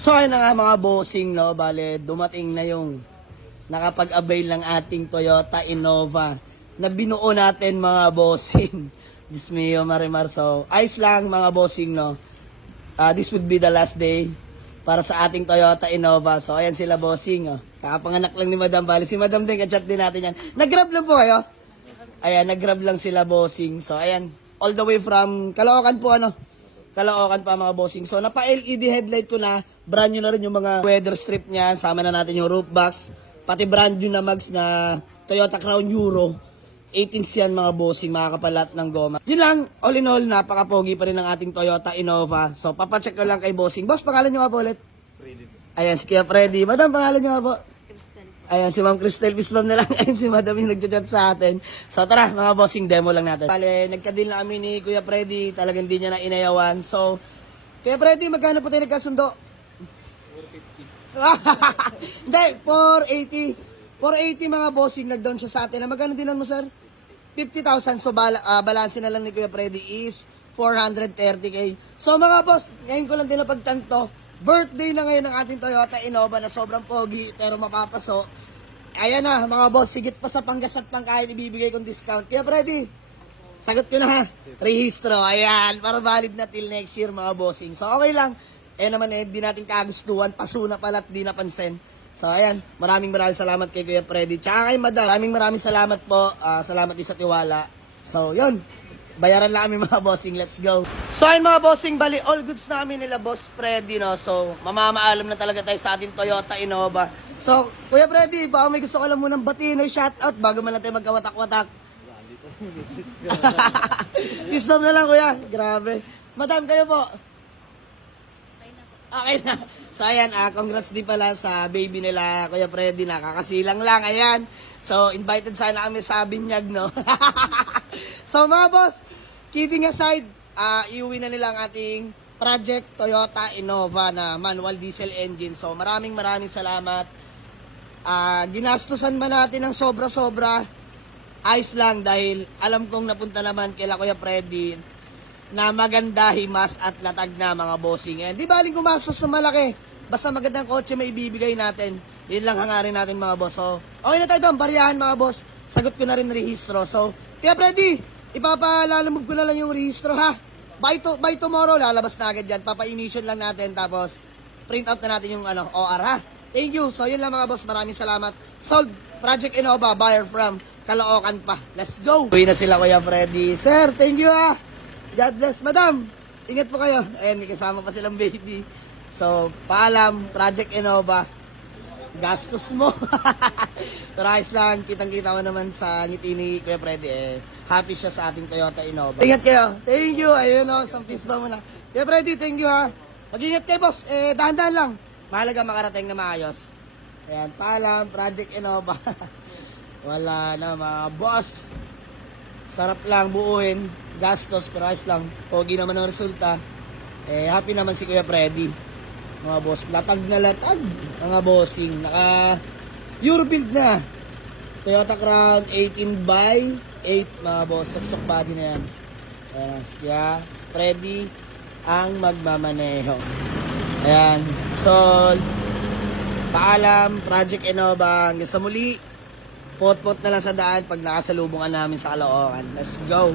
So ayun na nga mga bossing, no, bale dumating na yung nakapag-avail ng ating Toyota Innova na binuo natin mga bossing. Diyos mio, Marimar. So ayos lang mga bossing, no. This would be the last day para sa ating Toyota Innova. So ayan sila bossing, oh. Kakapanganak lang ni Madam, bale si Madam din, ka-chat din natin yan. Nag-grab lang po kayo? Ayan, nag-grab lang sila bossing. So ayan, all the way from Caloocan po, ano. Caloocan pa mga bossing. So napa-LED headlight ko na, brand new na rin yung mga weather strip niya, sama na natin yung roof box, pati brand new na mags na Toyota Crown Euro 18s yan mga bossing, makakapalat ng goma. Yun lang, all in all, napaka-pogi pa rin ng ating Toyota Innova. So papacheck ko lang kay bossing. Boss, pangalan nyo nga po ulit? Freddy. Ayan, si Kuya Freddy. Madam, pangalan nyo nga po? Ayan, si Ma'am Cristel Pismam na lang. Ayan, si Madam yung nagchat sa atin. So tara, mga bossing, demo lang natin. Bale, nagka-deal na kami ni Kuya Freddy. Talagang di niya na inayawan. So, Kuya Freddy, magkano po tayo nagkasundo? 450. Hindi, 480. 480 mga bossing, nag-down siya sa atin. Magkano din mo, sir? 50,000. So, balance na lang ni Kuya Freddy is 430k. So, mga boss, ngayon ko lang din napagtanto. Birthday na ngayon ng ating Toyota Innova na sobrang pogi pero mapapaso. Ayan na, mga boss, sigit pa sa panggas at pangkain, ibibigay kong discount. Kaya Freddy, sagot ko na ha. Rehistro, ayan, para valid na till next year mga bossing. So okay lang, naman di natin kagustuhan, paso na pala at di napansin. So ayan, maraming salamat kay Kuya Freddy. Tsaka kay Madam, maraming salamat po. Salamat din sa tiwala. So yun, bayaran lang kami mga bossing, let's go. So ayun mga bossing, bali all goods namin nila Boss Freddy, no. So mamamaalam na talaga tayo sa ating Toyota Innova. So Kuya Freddy, baka may gusto ka lang munang batiin o shoutout bago man lang tayo magkawatak-watak. Islam na lang kuya, grabe. Madam, kayo po? Okay na. So ayan, congrats din pala sa baby nila Kuya Freddy, nakakasilang lang, ayan. So invited sana kami sa Binyag, no. So mga boss, kidding aside, iuwi na nila ang ating project Toyota Innova na manual diesel engine. So maraming salamat. Ginastusan ba natin ng sobra-sobra? Ayos lang dahil alam kong napunta naman kila Kuya Freddy na maganda, himas at latag na mga bossing. And di baling gumastos na malaki. Basta magandang kotse may ibibigay natin. Yun lang hangarin natin mga boss. So okay na tayo doon, bariyahan mga boss. Sagot ko na rin rehistro. So Kuya Freddy, ipapalalamog ko na lang yung rehistro ha. By tomorrow, lalabas na agad yan. Papa-emission lang natin tapos print out na natin yung OR ha. Thank you. So yun lang mga boss, maraming salamat. Sold, Project Innova, buyer from Caloocan pa. Let's go! Uwi na sila Kuya Freddy. Sir, thank you ha. God bless. Madam, ingat po kayo. Ayan, may kasama pa silang baby. So, paalam, Project Innova. Gastos mo. Pero ayos lang, kitang-kita mo naman sa ngiti ni Kuya Freddy. Happy siya sa ating Toyota Innova. Ingat kayo. Thank you. Ayun o, isang peace ba muna. Kuya Freddy, thank you ha. Mag-ingat kayo boss. Dahan-dahan lang. Mahalaga makarating na maayos. Ayan, paalam, Project Innova. Wala na mga boss. Sarap lang buuhin. Gastos, pero ayos lang. Pogi naman ang resulta. Happy naman si Kuya Freddy. Mga boss, latag na latag. Mga bossing, naka Euro build na. Toyota Crown 18 by 8 mga boss. Suksok body na yan. Kaya Freddy ang magmamaneho. Ayan. So, paalam, Project Innova. Hanggang sa muli, pot-pot na lang sa daan pag nakasalubungan namin sa Caloocan. Let's go!